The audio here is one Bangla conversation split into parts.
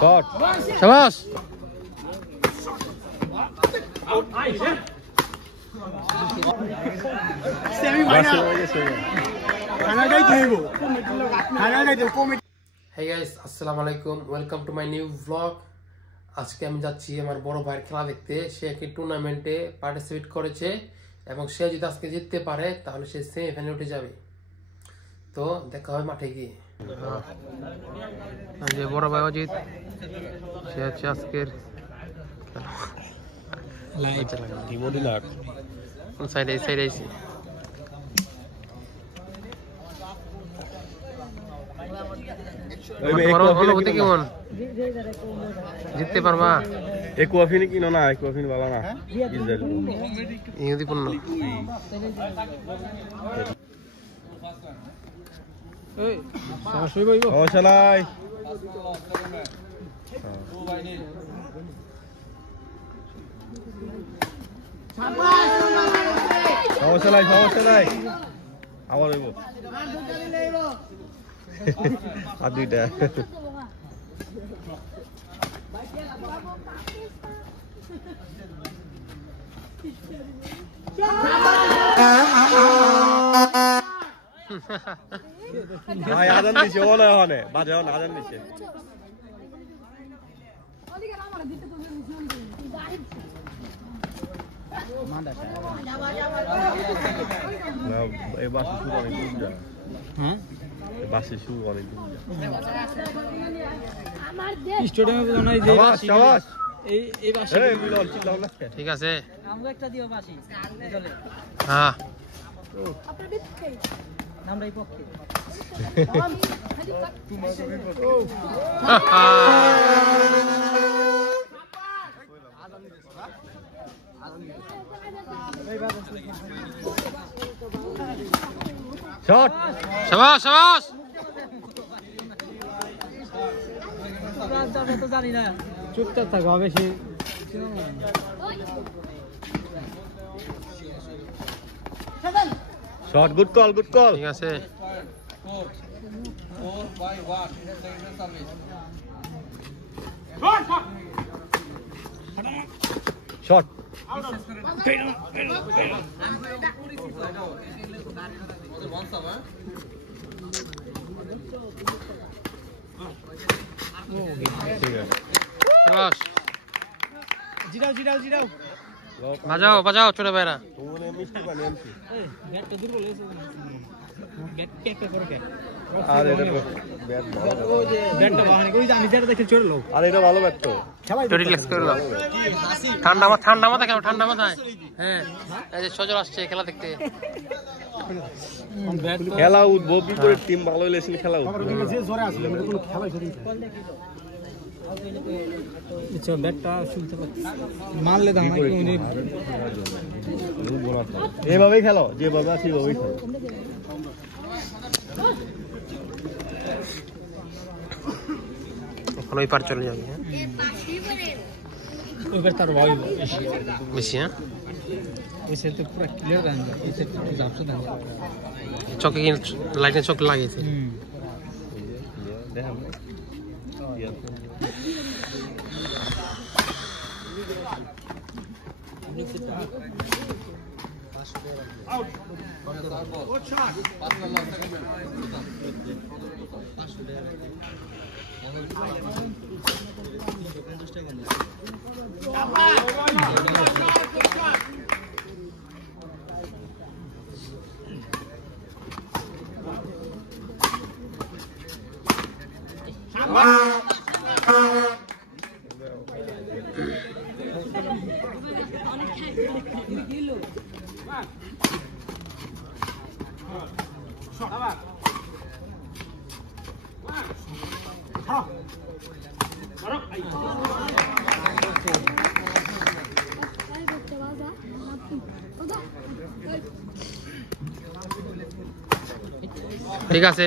শট শাবাশ Hey guys, আসসালামু আলাইকুম, welcome to my new blog. আজকে আমি যাচ্ছি আমার বড় ভাইয়ের খেলা দেখতে। সে একটি টুর্নামেন্টে পার্টিসিপেট করেছে এবং সে যদি আজকে জিততে পারে তাহলে সে সেমিফাইনালে উঠে যাবে। তো দেখা হবে মাঠে গিয়ে। যে বড় ভাই অজিত, সে হচ্ছে আজকের কোন সাইডে আইছি। অনুভূতি কেমন? জিততে পারবা? একুয়াফিনি কিনো না, একুয়াফিনি ভালো না, ইহুদি পণ্য। শালাই আবার হইব আর দুইটা ভাই আজান দিছে, ওলে ওখানে বাজে আজান দিছে। এই বাসে শুরু অনেক দূর যায়। হ্যাঁ, বাসে শুরু অনেক দূর যায়। ঠিক আছে, শট শাবাশ শাবাশ। জানি না, চুপচাপ থাকো বেশি। Shot, good call, good call. ঠিক আছে, শট শাবাশ। জিরাও জিরাও জিরাও, বাজাও বাজাও ছোট ভাইরা। ঠান্ডা মাথা কেন? ঠান্ডা মাথায়। হ্যাঁ, এই যে সজল আসছে খেলা দেখতে। খেলা উঠবো কি করে? টিম ভালো হইলে খেলা উঠবো। এভাবেই খেলো, যেভাবে আছে এভাবেই খেলো। এখন ওই পার চলে যাবে। বেশি হ্যাঁ, চকে লাইটের চোখ লাগিয়েছে। ঠিক আছে,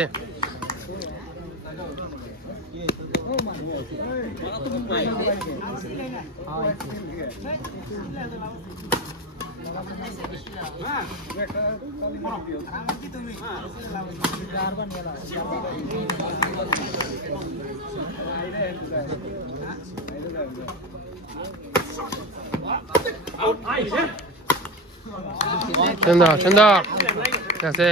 সুন্দর সুন্দর ঠিক আছে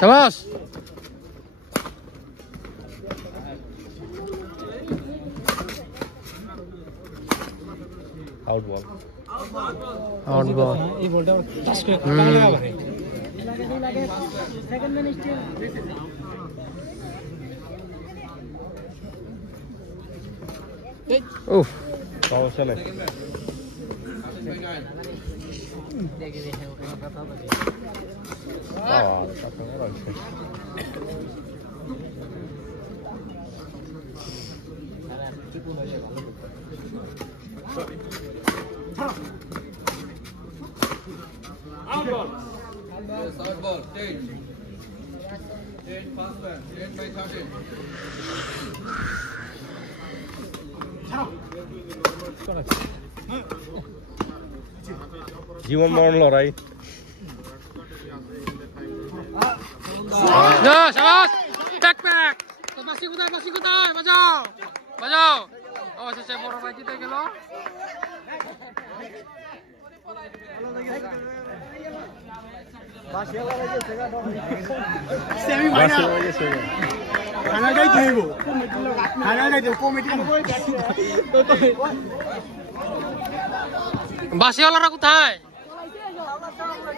শাবাশ আউট বল আউট বল এই বলটা টাচ করে কামড়ে যাবে উফ সমস্যা নেই জীবন মরণ লড়াই শাবাশ ব্যাক ব্যাক বাসি কোথায় বাজাও বাজাও অবশেষে বড় ভাই জিতে গেল বাসিওয়ালারা কোথায়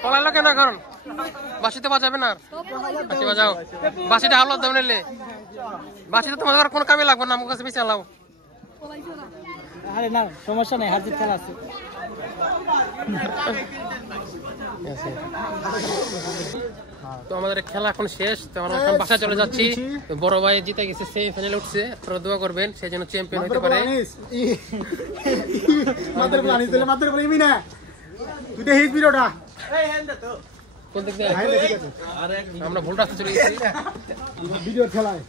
পলাইলো কেন এখন বাসিতে বাজাবে না বাসি বাজাও বাসিটা হাওলা দাও নিলে বাসিতে তোমাদের কোন কামে লাগবে না আমার কাছে বেশি আলাও আরে না সমস্যা নাই হার জিত খেলা আছে তো আমাদের খেলা এখন শেষ তো আমরা এখন বাসা চলে যাচ্ছি তো বড় ভাই জিতে গেছে সেমিফাইনালে উঠছে আপনারা দোয়া করবেন সেই জন্য চ্যাম্পিয়ন হতে পারে কোন দিক দিয়ে আমরা ভুল রাস্তা চলে গেছি ভিডিও খেলায়